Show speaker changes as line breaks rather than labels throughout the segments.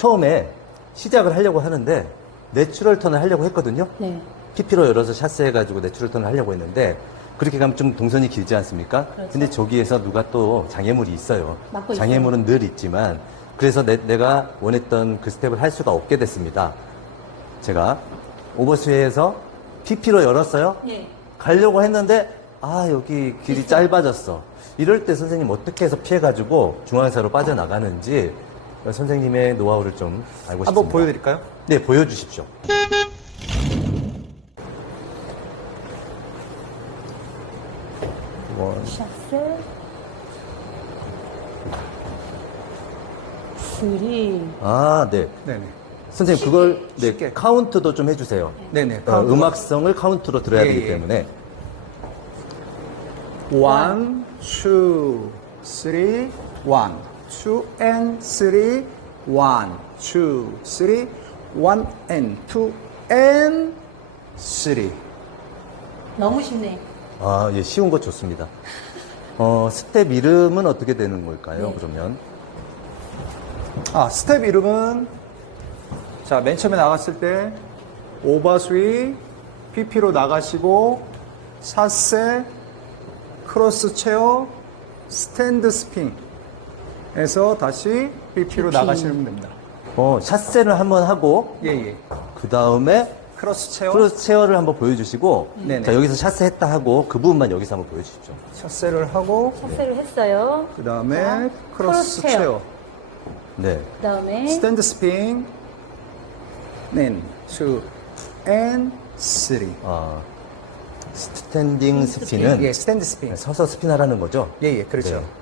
처음에 시작을 하려고 하는데 내추럴 턴을 하려고 했거든요.
네.
PP로 열어서 샷스 해가지고 내추럴 턴을 하려고 했는데 그렇게 가면 좀 동선이 길지 않습니까?
그렇죠.
근데 저기에서 누가 또 장애물이 있어요.
막고
장애물은 늘 있지만 그래서 내가 원했던 그 스텝을 할 수가 없게 됐습니다. 제가 오버스웨이에서 PP로 열었어요.
네.
가려고 했는데 아 여기 길이 짧아졌어. 이럴 때 선생님 어떻게 해서 피해가지고 중앙사로 빠져나가는지 선생님의 노하우를 좀 알고 싶습니다.
한번 보여드릴까요?
네, 보여주십시오.
샷스. 3.
아, 네.
네네.
선생님 그걸 네,
쉽게.
카운트도 좀 해주세요.
네네.
음악성을 카운트로 들어야
예,
되기
예.
때문에
1, 2, 3, 1, 2 and 3, 1, 2, 3, 1 and 2 and 3.
너무 쉽네.
아, 예, 쉬운 거 좋습니다. 스텝 이름은 어떻게 되는 걸까요?
네.
그러면
아, 스텝 이름은 자, 맨 처음에 나갔을 때 오버스위, PP로 나가시고 샷세, 크로스 체어, 스탠드 스핀에서 다시 PP로 나가시면 됩니다.
샷세를 한번 하고
예예.
그 다음에
크로스 체어,
크로스 체어를 한번 보여주시고
네네.
자 여기서 샷세 했다 하고 그 부분만 여기서 한번 보여주십시오.
샷세를 하고
샷스를 했어요.
그 다음에
자,
크로스
크로스 체어.
체어,
네.
그 다음에
스탠드 스핀, nen, 2 and 3.
스탠딩 스피는
예, 스탠드 스핀.
서서 스피나라는 거죠?
예예, 그렇죠.
네.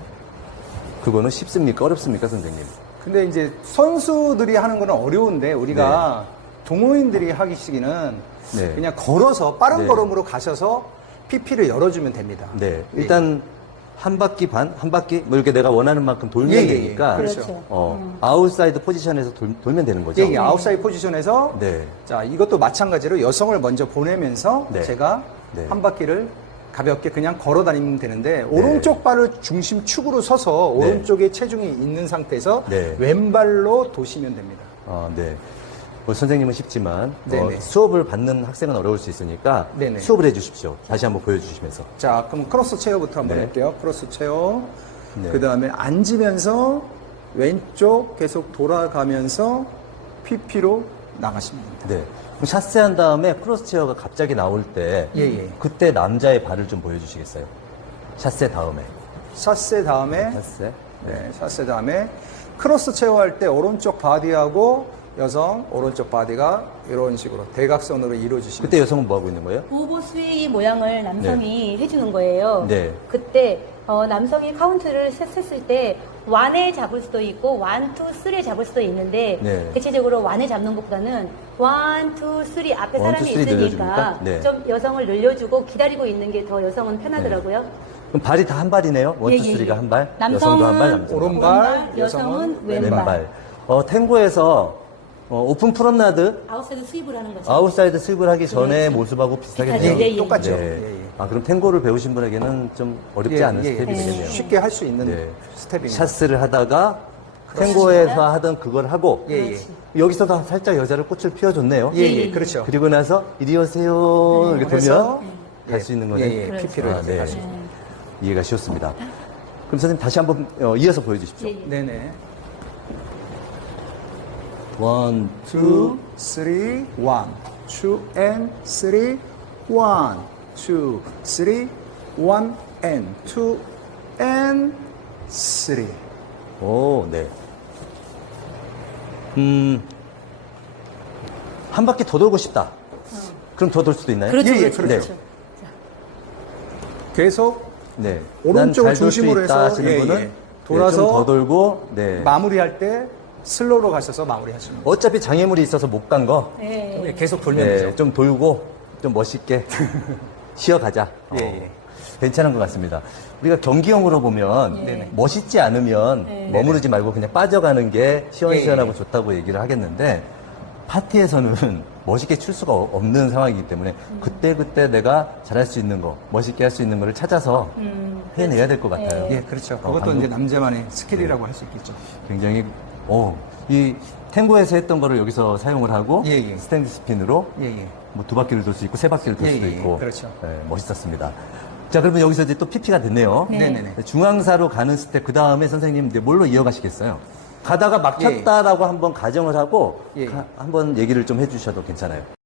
그거는 쉽습니까? 어렵습니까, 선생님?
근데 이제 선수들이 하는 거는 어려운데 우리가 동호인들이 하시기는
네.
그냥 걸어서 빠른
네.
걸음으로 가셔서 PP를 열어주면 됩니다.
네. 일단 한 바퀴 반, 한 바퀴 뭐 이렇게 내가 원하는 만큼 돌면
예, 예, 예.
되니까
그렇죠.
아웃사이드 포지션에서 돌면 되는 거죠?
예, 예, 아웃사이드 포지션에서
네.
자 이것도 마찬가지로 여성을 먼저 보내면서
네.
제가
네.
한 바퀴를 가볍게 그냥 걸어 다니면 되는데 오른쪽 발을 중심 축으로 서서
네.
오른쪽에 체중이 있는 상태에서
네.
왼발로 도시면 됩니다.
네. 뭐 선생님은 쉽지만
네네.
수업을 받는 학생은 어려울 수 있으니까
네네.
수업을 해주십시오. 다시 한번 보여주시면서.
자, 그럼 크로스 체어부터 한번
네.
할게요. 크로스 체어.
네.
그 다음에 앉으면서 왼쪽 계속 돌아가면서 PP로 나가시면 됩니다.
네. 그럼 샷세 한 다음에 크로스 체어가 갑자기 나올 때
예, 예.
그때 남자의 발을 좀 보여주시겠어요? 샷세 다음에.
샷세 다음에,
샷세.
네, 샷세 다음에 크로스 체어 할 때 오른쪽 바디하고 여성 오른쪽 바디가 이런 식으로 대각선으로 이루어지시면
그때 여성은 뭐 하고 있는 거예요?
오버스웨이 모양을 남성이 해주는 거예요.
네.
그때 남성이 카운트를 셌을 때 완에 잡을 수도 있고 1, 2, 3에 잡을 수도 있는데
네.
대체적으로 완에 잡는 것보다는 1, 2, 3 앞에
1,
사람이
2, 3
있으니까
늘려줍니까? 네.
좀 여성을 늘려주고 기다리고 있는 게 더 여성은 편하더라고요.
그럼 발이 다 한 발이네요? 원,
예,
투,
예,
쓰리가
예.
한 발?
남성은
여성도 한 발, 남성도 한 발.
오른발,
여성은 왼발.
왼발. 탱고에서 오픈 프롬나드
아웃사이드 스윕을 하는 거죠.
아웃사이드 스윕을 하기 전에
그렇죠.
모습하고 비슷하겠네요.
비슷하죠. 예, 예.
똑같죠.
네.
예, 예.
아, 그럼 탱고를 배우신 분에게는 좀 어렵지 않은 스텝이 되겠네요.
쉽게 할 수 있는
네.
스텝입니다.
샷스를 하다가 탱고에서 하던 그걸 하고
예, 예.
여기서도 살짝 여자를 꽃을 피워줬네요.
예, 예, 그렇죠.
그리고 나서 이리 오세요 이렇게
해서
돌면 갈 수 있는 거네.
예, 예,
그렇죠.
PP를 이렇게
네.
갈 수 있습니다.
이해가 쉬웠습니다. 그럼 선생님 다시 한번 이어서 보여주십시오.
예, 예.
네네.
원,
2, 3, 1, 2 and 3, 1, 2, 3, 1 and 2 and 3.
오, 네. 한 바퀴 더 돌고 싶다. 그럼 더 돌 수도 있나요?
그렇죠,
예, 예,
그렇죠,
그렇죠.
그렇죠.
계속
네.
오른쪽을
난잘돌수
중심으로
있다
해서,
하시는
예,
분은
예. 돌아서
좀 더 돌고 네.
마무리할 때 슬로우로 가셔서 마무리하시면 돼요.
어차피 장애물이 있어서 못 간 거.
네.
계속 돌면
네,
되죠.
좀 돌고 좀 멋있게 쉬어가자.
예, 예.
괜찮은 것 같습니다. 우리가 경기용으로 보면
네네.
멋있지 않으면
네.
머무르지 말고 그냥 빠져가는 게 시원시원하고
예, 예.
좋다고 얘기를 하겠는데 파티에서는 멋있게 출 수가 없는 상황이기 때문에 그때그때 내가 잘할 수 있는 거, 멋있게 할 수 있는 거를 찾아서 해내야 될 것 같아요.
예, 그렇죠. 그것도
방금
이제 남자만의 스킬이라고 할 수 있겠죠.
굉장히 이 탱고에서 했던 거를 여기서 사용을 하고
예, 예.
스탠드 스핀으로
예, 예.
뭐 2바퀴를 돌 수 있고 3바퀴를 돌
예,
수도
예,
있고
그렇죠.
네, 멋있었습니다. 자, 그러면 여기서 이제 또 PP가 됐네요.
네.
네네네.
중앙사로 가는 스텝 그 다음에 선생님 이제 뭘로 이어가시겠어요? 가다가 막혔다라고 한번 가정을 하고
예.
한번 얘기를 좀 해주셔도 괜찮아요.